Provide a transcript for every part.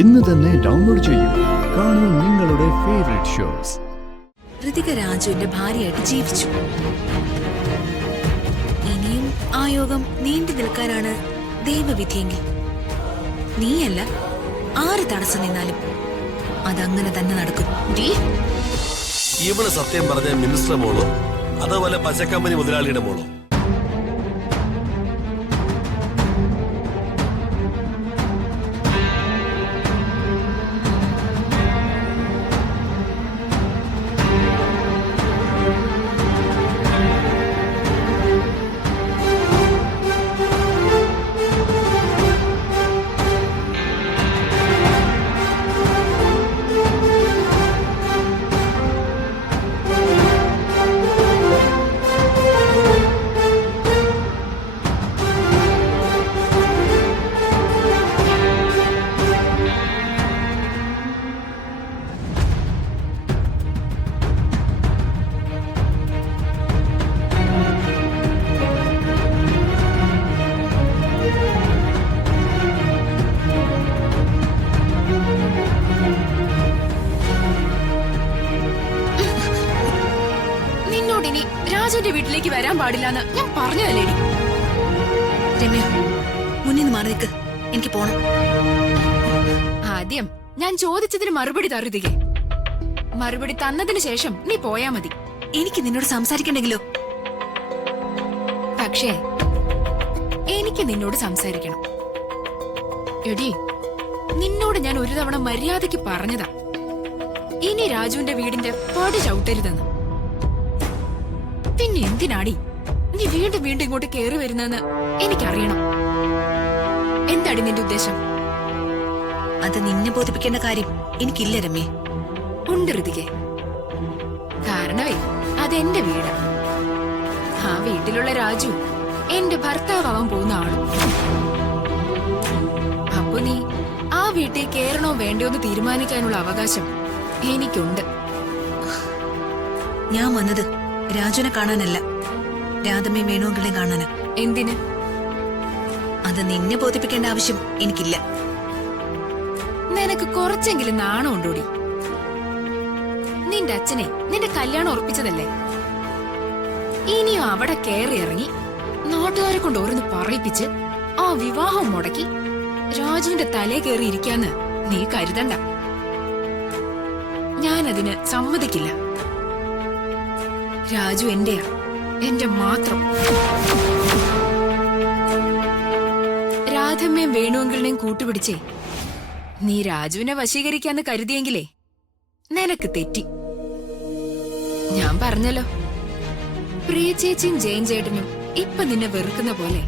ഇന്ന് തന്നെ ഡൗൺലോഡ് ചെയ്യൂ. കാണൂ നിങ്ങളുടെ ഫേവറേറ്റ് ഷോസ്. ഋതിക രാജുവിന്റെ ഭാര്യയായിട്ട് ജീവിച്ചു. ഇനിയും ആ യോഗം നീണ്ടു നിൽക്കാനാണ് ദൈവവിധിയെങ്കിൽ നീയല്ല ആര് തടസ്സം നിന്നാലും അതങ്ങനെ തന്നെ നടക്കും. ഇവള് സത്യം പറഞ്ഞ മിനിസ്റ്റർ മോളോ അതുപോലെ പച്ചക്കമ്പനി മുതലാളിയുടെ മോളോ? രാജുവിന്റെ വീട്ടിലേക്ക് വരാൻ പാടില്ലെന്ന് ഞാൻ പറഞ്ഞതല്ലേടി. രമ്യ, മുന്നിൽ മാറി നിൽക്ക്, എനിക്ക് പോണം. ആദ്യം ഞാൻ ചോദിച്ചതിന് മറുപടി തരുതികെ. മറുപടി തന്നതിന് ശേഷം നീ പോയാ മതി. എനിക്ക് നിന്നോട് സംസാരിക്കണ്ടെങ്കിലോ? പക്ഷേ എനിക്ക് നിന്നോട് സംസാരിക്കണം. എടി, നിന്നോട് ഞാൻ ഒരു തവണ മര്യാദയ്ക്ക് പറഞ്ഞതാ ഇനി രാജുവിന്റെ വീടിന്റെ പടി ചവിട്ടരുതെന്ന്. പിന്നെ എന്തിനാടി നീ വീണ്ടും വീണ്ടും ഇങ്ങോട്ട് കേറി വരുന്നെന്ന് എനിക്കറിയണം. എന്താടി നിന്റെ ഉദ്ദേശം? അത് നിന്നെ ബോധിപ്പിക്കേണ്ട കാര്യം എനിക്കില്ല രമ്യേ. ഉണ്ട് ഋതികെ. കാരണവേ അതെന്റെ വീട്. ആ വീട്ടിലുള്ള രാജു എന്റെ ഭർത്താവാൻ പോകുന്ന ആളും. അപ്പൊ നീ ആ വീട്ടിൽ കേറണോ വേണ്ടോ എന്ന് തീരുമാനിക്കാനുള്ള അവകാശം എനിക്കുണ്ട്. ഞാൻ വന്നത് രാജുവിനെ കാണാനല്ല, രാധമ്മയും വേണുവെങ്കിലെ കാണാനാ. എന്തിന്? അത് നിന്നെ ബോധിപ്പിക്കേണ്ട ആവശ്യം എനിക്കില്ല. നിനക്ക് കുറച്ചെങ്കിലും നാണം ഉണ്ടോടി? നിന്റെ അച്ഛനെ നിന്റെ കല്യാണം ഉറപ്പിച്ചതല്ലേ? ഇനിയും അവിടെ കയറി ഇറങ്ങി നാട്ടുകാരെ കൊണ്ട് ഓരോന്ന് പറയിപ്പിച്ച് ആ വിവാഹം മുടക്കി രാജുവിന്റെ തലേ കയറി ഇരിക്കാന്ന് നീ കരുതണ്ട. ഞാനതിന് സമ്മതിക്കില്ല. രാജു എന്റെയാ, എന്റെ മാത്രം. രാധമ്മയും വേണുവെങ്കിലിനെയും കൂട്ടുപിടിച്ചേ നീ രാജുവിനെ വശീകരിക്കാന്ന് കരുതിയെങ്കിലേ നിനക്ക് തെറ്റി. ഞാൻ പറഞ്ഞല്ലോ, പ്രിയ ചേച്ചിയും ജയൻ ചേട്ടനും ഇപ്പൊ നിന്നെ വെറുക്കുന്ന പോലെ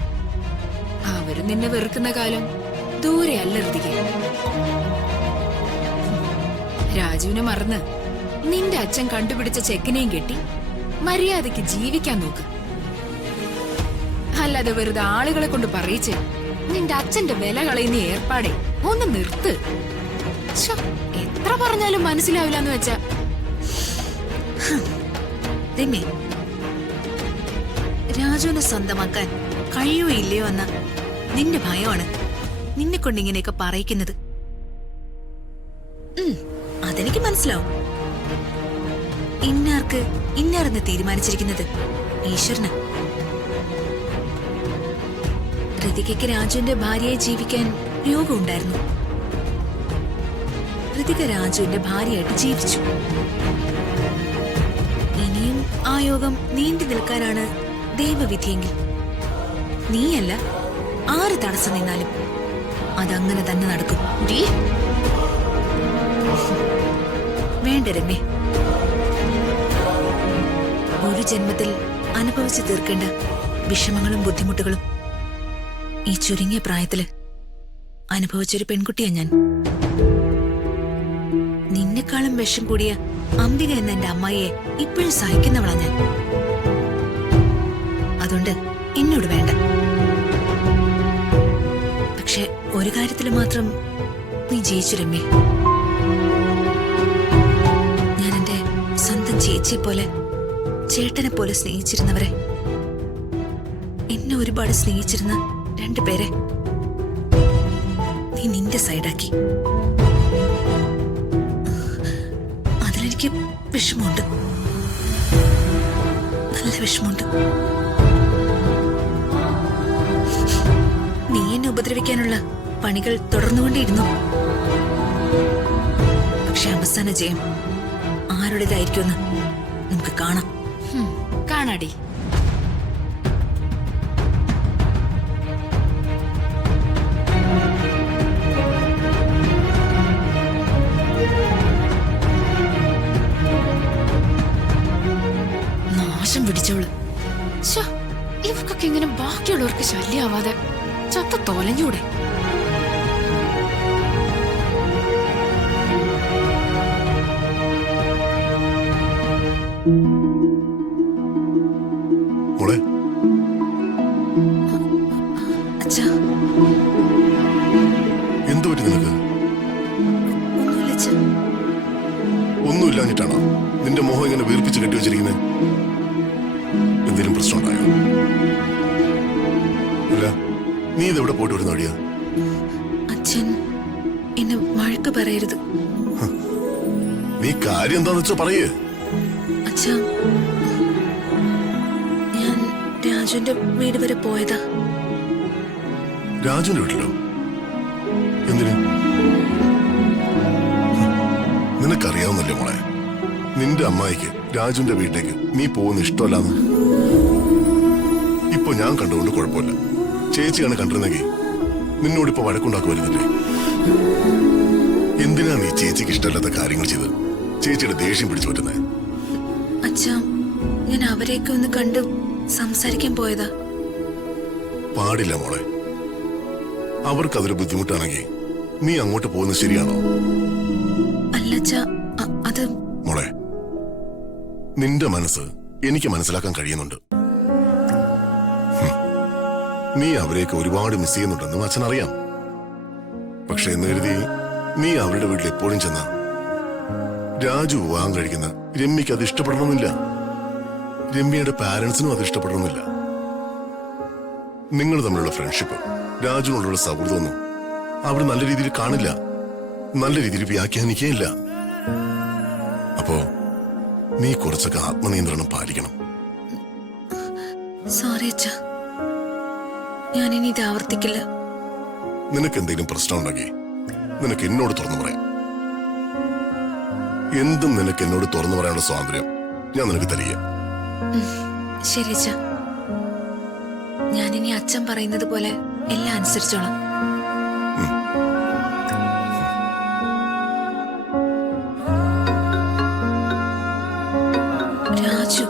അവര് നിന്നെ വെറുക്കുന്ന കാലം ദൂരെ അല്ലർത്തിക്കെ. രാജുവിനെ മറന്ന് നിന്റെ അച്ഛൻ കണ്ടുപിടിച്ച ചെക്കിനെയും കെട്ടി മര്യാദയ്ക്ക് ജീവിക്കാൻ നോക്ക്. അല്ലാതെ വെറുതെ ആളുകളെ കൊണ്ട് പറയിച്ച് നിന്റെ അച്ഛന്റെ വില കളയുന്ന ഏർപ്പാടെ ഒന്ന് നിർത്ത്. എത്ര പറഞ്ഞാലും മനസ്സിലാവില്ല എന്ന് വെച്ചാ. രമ്യ, രാജുവിനെ സ്വന്തമാക്കാൻ കഴിയോ ഇല്ലയോ എന്ന നിന്റെ ഭയമാണ് നിന്നെ കൊണ്ട് ഇങ്ങനെയൊക്കെ പറയിക്കുന്നത്. അതെനിക്ക് മനസ്സിലാവും. ഇന്നാർക്ക് ഇന്നാരെന്ന് തീരുമാനിച്ചിരിക്കുന്നത് ഈശ്വരന്. ഋതികയ്ക്ക് രാജുവിന്റെ ഭാര്യയായി ജീവിക്കാൻ യോഗമുണ്ടായിരുന്നു. ഋതിക രാജുവിന്റെ ഭാര്യയായിട്ട് ജീവിച്ചു. ഇനിയും ആ യോഗം നീണ്ടു നിൽക്കാനാണ് ദൈവവിധിയെങ്കിൽ നീയല്ല ആര് തടസ്സം നിന്നാലും അതങ്ങനെ തന്നെ നടക്കും. വേണ്ട രമ്യേ, ഒരു ജന്മത്തിൽ അനുഭവിച്ചു തീർക്കേണ്ട വിഷമങ്ങളും ബുദ്ധിമുട്ടുകളും ഈ ചുരുങ്ങിയ പ്രായത്തില് അനുഭവിച്ചൊരു പെൺകുട്ടിയാ ഞാൻ. നിന്നെക്കാളും വിഷം കൂടിയ അംബിക എന്ന എന്റെ അമ്മായിയെ ഇപ്പോഴും സഹിക്കുന്നവളാ ഞാൻ. അതുകൊണ്ട് എന്നോട് വേണ്ട. പക്ഷെ ഒരു കാര്യത്തില് മാത്രം നീ ജയിച്ചു രമ്യേ. ഞാൻ എന്റെ സ്വന്തം ചേച്ചിയെ പോലെ ചേട്ടനെ പോലെ സ്നേഹിച്ചിരുന്നവരെ, എന്നെ ഒരുപാട് സ്നേഹിച്ചിരുന്ന രണ്ടുപേരെ നീ നിന്റെ സൈഡാക്കി. എനിക്ക് വിഷമമുണ്ട്, നല്ല വിഷമമുണ്ട്. നീ എന്നെ ഉപദ്രവിക്കാനുള്ള പണികൾ തുടർന്നുകൊണ്ടേയിരുന്നു. പക്ഷെ അവസാന ജയം ആരുടേതായിരിക്കുമെന്ന് നമുക്ക് കാണാം. കാണാടി. നാശം പിടിച്ചോള്. ഇവക്കൊക്കെ ഇങ്ങനെ ബാക്കിയുള്ളവർക്ക് ശല്യാവാതെ ചത്ത തോലഞ്ഞൂടെ? മോളെ, അച്ഛാ, എന്തു പറ്റി നിനക്ക്? ഒന്നുമില്ല അച്ഛാ. ഒന്നുമില്ലാഞ്ഞിട്ടാണോ നിന്റെ മോഹം ഇങ്ങനെ വീർപ്പിച്ച് കെട്ടിവെച്ചിരിക്കുന്നത്? എന്തെങ്കിലും പ്രശ്നം ഉണ്ടായോ? അല്ല, നീ ഇതെവിടെ പോയിട്ട് വരുന്ന വഴിയാ? അച്ഛൻ എന്നെ വഴക്ക് പറയരുത്. നീ കാര്യം എന്താന്ന് വെച്ചാ പറയേ. അച്ഛാ, ഞാൻ രാജുവിന്റെ വീട് വരെ പോയതാ. രാജുവിന്റെ വീട്ടിലോ? എന്തിന്? നിനക്കറിയാവുന്നല്ലേ മോളെ, നിന്റെ അമ്മായിക്ക് രാജുവിന്റെ വീട്ടിലേക്ക് നീ പോകുന്ന ഇഷ്ടമല്ലാന്ന്. ഇപ്പൊ ഞാൻ കണ്ടുകൊണ്ട് കുഴപ്പമില്ല. ചേച്ചിയാണ് കണ്ടിരുന്നെങ്കിൽ നിന്നോടിപ്പോ വഴക്കുണ്ടാക്കി വരുന്നില്ലേ? എന്തിനാ നീ ചേച്ചിക്ക് ഇഷ്ടമല്ലാത്ത കാര്യങ്ങൾ ചെയ്ത് ചേച്ചിയുടെ ദേഷ്യം പിടിച്ചു പറ്റുന്നേ? അച്ഛാ, ഞാൻ അവരെയൊക്കെ ഒന്ന് കണ്ട് സംസാരിക്കാൻ പോയതാ. പാടില്ല മോളെ. അവർക്കതൊരു ബുദ്ധിമുട്ടാണെങ്കിൽ നീ അങ്ങോട്ട് പോകുന്നത് ശരിയാണോ? അല്ല അച്ഛാ, അത് മോളെ, നിന്റെ മനസ്സ് എനിക്ക് മനസ്സിലാക്കാൻ കഴിയുന്നുണ്ട്. നീ അവരെയൊക്കെ ഒരുപാട് മിസ് ചെയ്യുന്നുണ്ടെന്നും അച്ഛനറിയാം. പക്ഷെ എന്ന് കരുതി നീ അവരുടെ വീട്ടിൽ എപ്പോഴും ചെന്ന രാജു വിവാഹം കഴിക്കുന്ന രമ്യക്ക് അത് ഇഷ്ടപ്പെടണമെന്നില്ല. രമ്യയുടെ പാരന്റ്സിനും അത് ഇഷ്ടപ്പെടണമെന്നില്ല. നിങ്ങൾ തമ്മിലുള്ള ഫ്രണ്ട്ഷിപ്പ്, രാജുവിനോടുള്ള സൗഹൃദമൊന്നും അവർ നല്ല രീതിയിൽ കാണില്ല, നല്ല രീതിയിൽ വ്യാഖ്യാനിക്കുകയില്ല. അപ്പോ നീ കുറച്ചൊക്കെ ആത്മനിയന്ത്രണം പാലിക്കണം. സോറി അച്ഛാ, ഞാനിനി ഇത് ആവർത്തിക്കില്ല. നിനക്ക് എന്തെങ്കിലും പ്രശ്നം ഉണ്ടെങ്കിൽ നിനക്ക് എന്നോട് തുറന്നു പറയാം. എന്തും നിനക്ക് എന്നോട് തുറന്നു പറയാനുള്ള സ്വാതന്ത്ര്യം ഞാൻ നിനക്ക് തരിക. ശരി അച്ഛാ, ഞാനിനി അച്ഛൻ പറയുന്നത് പോലെ എല്ലാം അനുസരിച്ചോളാം. രാജു